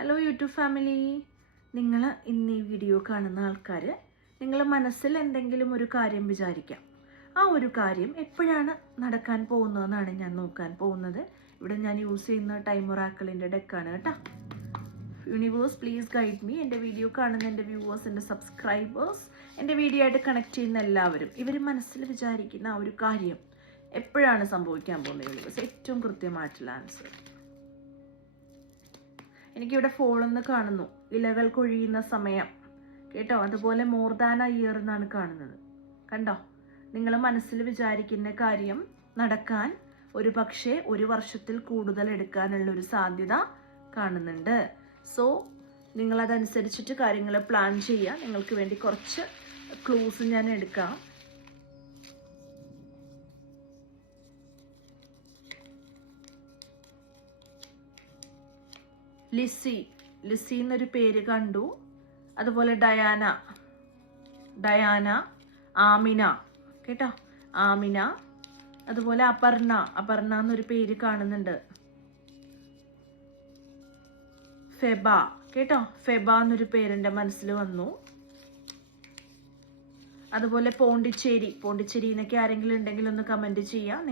Hello YouTube family, നിങ്ങൾ ഇന്ന് ഈ വീഡിയോ കാണുന്ന ആൾക്കാർ നിങ്ങൾ മനസ്സിൽ എന്തെങ്കിലും ഒരു കാര്യം വിചാരിക്കാം. ആ ഒരു കാര്യം എപ്പോഴാണ് നടക്കാൻ പോകുന്നതെന്നാണ് ഞാൻ നോക്കാൻ പോകുന്നത്. ഇവിടെ ഞാൻ യൂസ് ചെയ്യുന്ന ടൈം ഒറാക്കിളിൻ്റെ ഡെക്കാണ് കേട്ടോ. Universe please guide me. എൻ്റെ വീഡിയോ കാണുന്ന എൻ്റെ വ്യൂവേഴ്സ്, എൻ്റെ സബ്സ്ക്രൈബേഴ്സ്, എൻ്റെ വീഡിയോ ആയിട്ട് കണക്ട് ചെയ്യുന്ന എല്ലാവരും, ഇവർ മനസ്സിൽ വിചാരിക്കുന്ന ആ ഒരു കാര്യം എപ്പോഴാണ് സംഭവിക്കാൻ പോകുന്നത്? യൂണിവേഴ്സ് ഏറ്റവും കൃത്യമായിട്ടുള്ള ആൻസർ. എനിക്കിവിടെ ഫോളെന്ന് കാണുന്നു, ഇലകൾ കൊഴിയുന്ന സമയം കേട്ടോ. അതുപോലെ മോർ ദാൻ എ ഇയർ എന്നാണ് കാണുന്നത്. കണ്ടോ, നിങ്ങൾ മനസ്സിൽ വിചാരിക്കുന്ന കാര്യം നടക്കാൻ ഒരു പക്ഷേ 1 വർഷത്തിൽ കൂടുതൽ എടുക്കാനുള്ള ഒരു സാധ്യത കാണുന്നുണ്ട്. സോ നിങ്ങളതനുസരിച്ചിട്ട് കാര്യങ്ങൾ പ്ലാൻ ചെയ്യുക. നിങ്ങൾക്ക് വേണ്ടി കുറച്ച് ക്ലൂസ് ഞാൻ എടുക്കാം. ലിസി എന്നൊരു പേര് കണ്ടു. അതുപോലെ ഡയാന, ആമിന കേട്ടോ, ആമിന. അതുപോലെ അപർണ എന്നൊരു പേര് കാണുന്നുണ്ട്. ഫെബ കേട്ടോ, ഫെബ എന്നൊരു പേര് എൻ്റെ മനസ്സിൽ വന്നു. അതുപോലെ പോണ്ടിച്ചേരി എന്നൊക്കെ ആരെങ്കിലും ഉണ്ടെങ്കിൽ ഒന്ന് കമന്റ് ചെയ്യാം.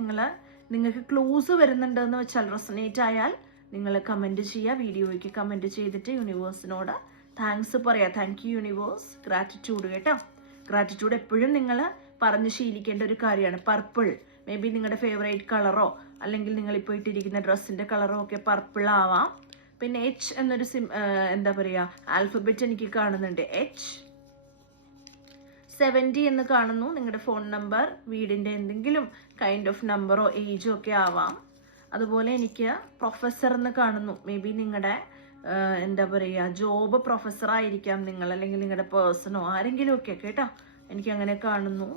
നിങ്ങൾക്ക് ക്ലൂസ് വരുന്നുണ്ടെന്ന് വെച്ചാൽ, റെസനേറ്റ് ആയാൽ നിങ്ങൾ കമന്റ് ചെയ്യുക. വീഡിയോയ്ക്ക് കമന്റ് ചെയ്തിട്ട് യൂണിവേഴ്സിനോട് താങ്ക്സ് പറയാം. Thank you universe. ഗ്രാറ്റിറ്റ്യൂഡ് കേട്ടോ. ഗ്രാറ്റിറ്റ്യൂഡ് എപ്പോഴും നിങ്ങൾ പറഞ്ഞ് ശീലിക്കേണ്ട ഒരു കാര്യമാണ്. പർപ്പിൾ മേ ബി നിങ്ങളുടെ ഫേവറേറ്റ് കളറോ അല്ലെങ്കിൽ നിങ്ങൾ ഇപ്പോൾ ഇട്ടിരിക്കുന്ന ഡ്രസ്സിന്റെ കളറോ ഒക്കെ പർപ്പിൾ ആവാം. പിന്നെ എച്ച് എന്നൊരു എന്താ പറയുക, ആൽഫബറ്റ് എനിക്ക് കാണുന്നുണ്ട്. H70 എന്ന് കാണുന്നു. നിങ്ങളുടെ ഫോൺ നമ്പർ, വീടിന്റെ എന്തെങ്കിലും കൈൻഡ് ഓഫ് നമ്പറോ ഏജോ ഒക്കെ ആവാം. അതുപോലെ എനിക്ക് പ്രൊഫസർ എന്ന് കാണുന്നു. മേ ബി നിങ്ങളുടെ എന്താ പറയുക, ജോബ് പ്രൊഫസർ ആയിരിക്കാം നിങ്ങൾ, അല്ലെങ്കിൽ നിങ്ങളുടെ പേഴ്സണോ ആരെങ്കിലും ഒക്കെ കേട്ടോ. എനിക്ക് അങ്ങനെ കാണുന്നു.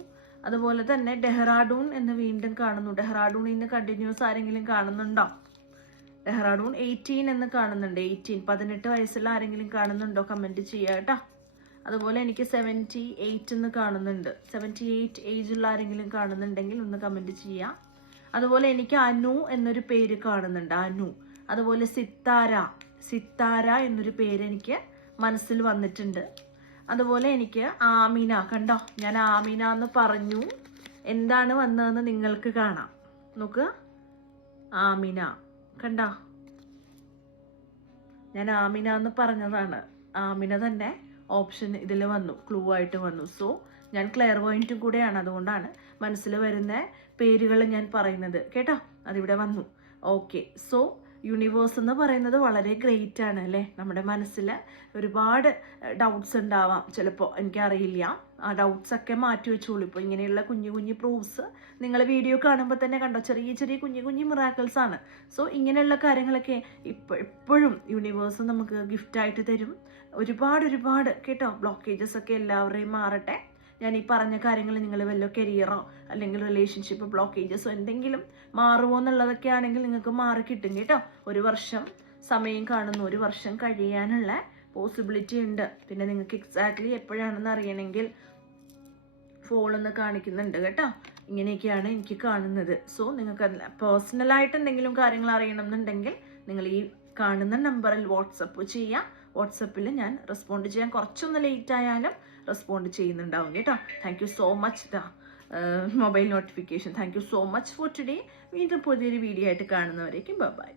അതുപോലെ തന്നെ ഡെഹ്റാഡൂൺ എന്ന് വീണ്ടും കാണുന്നു. ഡെഹ്റാഡൂണിൽ നിന്ന് കണ്ടിന്യൂസ് ആരെങ്കിലും കാണുന്നുണ്ടോ? ഡെഹ്റാഡൂൺ 18 എന്ന് കാണുന്നുണ്ട്. 18 വയസ്സുള്ള ആരെങ്കിലും കാണുന്നുണ്ടോ? കമന്റ് ചെയ്യുക കേട്ടോ. അതുപോലെ എനിക്ക് 78 എന്ന് കാണുന്നുണ്ട്. 78 ഏജുള്ള ആരെങ്കിലും കാണുന്നുണ്ടെങ്കിൽ ഒന്ന് കമന്റ് ചെയ്യാം. അതുപോലെ എനിക്ക് അനു എന്നൊരു പേര് കാണുന്നുണ്ട്. അനു. അതുപോലെ സിത്താര എന്നൊരു പേര് എനിക്ക് മനസ്സിൽ വന്നിട്ടുണ്ട്. അതുപോലെ എനിക്ക് ആമിന. കണ്ടോ, ഞാൻ ആമിന എന്ന് പറഞ്ഞു. എന്താണ് വന്നതെന്ന് നിങ്ങൾക്ക് കാണാം. നോക്കുക, ആമിന കണ്ടോ, ഞാൻ ആമിന എന്ന് പറഞ്ഞതാണ്. ആമിന തന്നെ ഓപ്ഷൻ ഇതിൽ വന്നു, ക്ലൂ ആയിട്ട് വന്നു. സോ ഞാൻ ക്ലെയർവോയിന്റും കൂടെയാണ്, അതുകൊണ്ടാണ് മനസ്സിൽ വരുന്ന പേരുകൾ ഞാൻ പറയുന്നത് കേട്ടോ. അതിവിടെ വന്നു. ഓക്കെ, സോ യൂണിവേഴ്സ് എന്ന് പറയുന്നത് വളരെ ഗ്രേറ്റ് ആണ് അല്ലേ. നമ്മുടെ മനസ്സിൽ ഒരുപാട് ഡൗട്ട്സ് ഉണ്ടാവാം ചിലപ്പോൾ, എനിക്കറിയില്ല. ആ ഡൗട്ട്സ് ഒക്കെ മാറ്റി വെച്ചോളൂ. ഇപ്പോൾ ഇങ്ങനെയുള്ള കുഞ്ഞു പ്രൂഫ്സ് നിങ്ങൾ വീഡിയോ കാണുമ്പോൾ തന്നെ കണ്ടോ, ചെറിയ കുഞ്ഞു മിറാക്കിൾസ് ആണ്. സോ ഇങ്ങനെയുള്ള കാര്യങ്ങളൊക്കെ എപ്പോഴും യൂണിവേഴ്സ് നമുക്ക് ഗിഫ്റ്റായിട്ട് തരും. ഒരുപാട് കേട്ടോ. ബ്ലോക്കേജസ് ഒക്കെ എല്ലാവരുടെയും മാറട്ടെ. ഞാൻ ഈ പറഞ്ഞ കാര്യങ്ങൾ നിങ്ങൾ വല്ല കരിയറോ അല്ലെങ്കിൽ റിലേഷൻഷിപ്പ് ബ്ലോക്കേജസോ എന്തെങ്കിലും മാറുമോ എന്നുള്ളതൊക്കെ ആണെങ്കിൽ നിങ്ങൾക്ക് മാറി കിട്ടും കേട്ടോ. 1 വർഷം സമയം കാണുന്നു. 1 വർഷം കഴിയാനുള്ള പോസിബിലിറ്റി ഉണ്ട്. പിന്നെ നിങ്ങൾക്ക് എക്സാക്ട്ലി എപ്പോഴാണെന്ന് അറിയണമെങ്കിൽ ഫോളെന്ന് കാണിക്കുന്നുണ്ട് കേട്ടോ. ഇങ്ങനെയൊക്കെയാണ് എനിക്ക് കാണുന്നത്. സോ നിങ്ങൾക്ക് പേഴ്സണലായിട്ട് എന്തെങ്കിലും കാര്യങ്ങൾ അറിയണം എന്നുണ്ടെങ്കിൽ നിങ്ങൾ ഈ കാണുന്ന നമ്പറിൽ വാട്സപ്പ് ചെയ്യാം. വാട്സപ്പിൽ ഞാൻ റെസ്പോണ്ട് ചെയ്യാൻ കുറച്ചൊന്ന് ലേറ്റ് ആയാലും റെസ്പോണ്ട് ചെയ്യുന്നുണ്ടാവും കേട്ടോ. Thank you so much. Mobile notification. Thank you so much for today. വീണ്ടും പുതിയൊരു വീഡിയോ ആയിട്ട് കാണുന്നവരേക്കും ബൈ.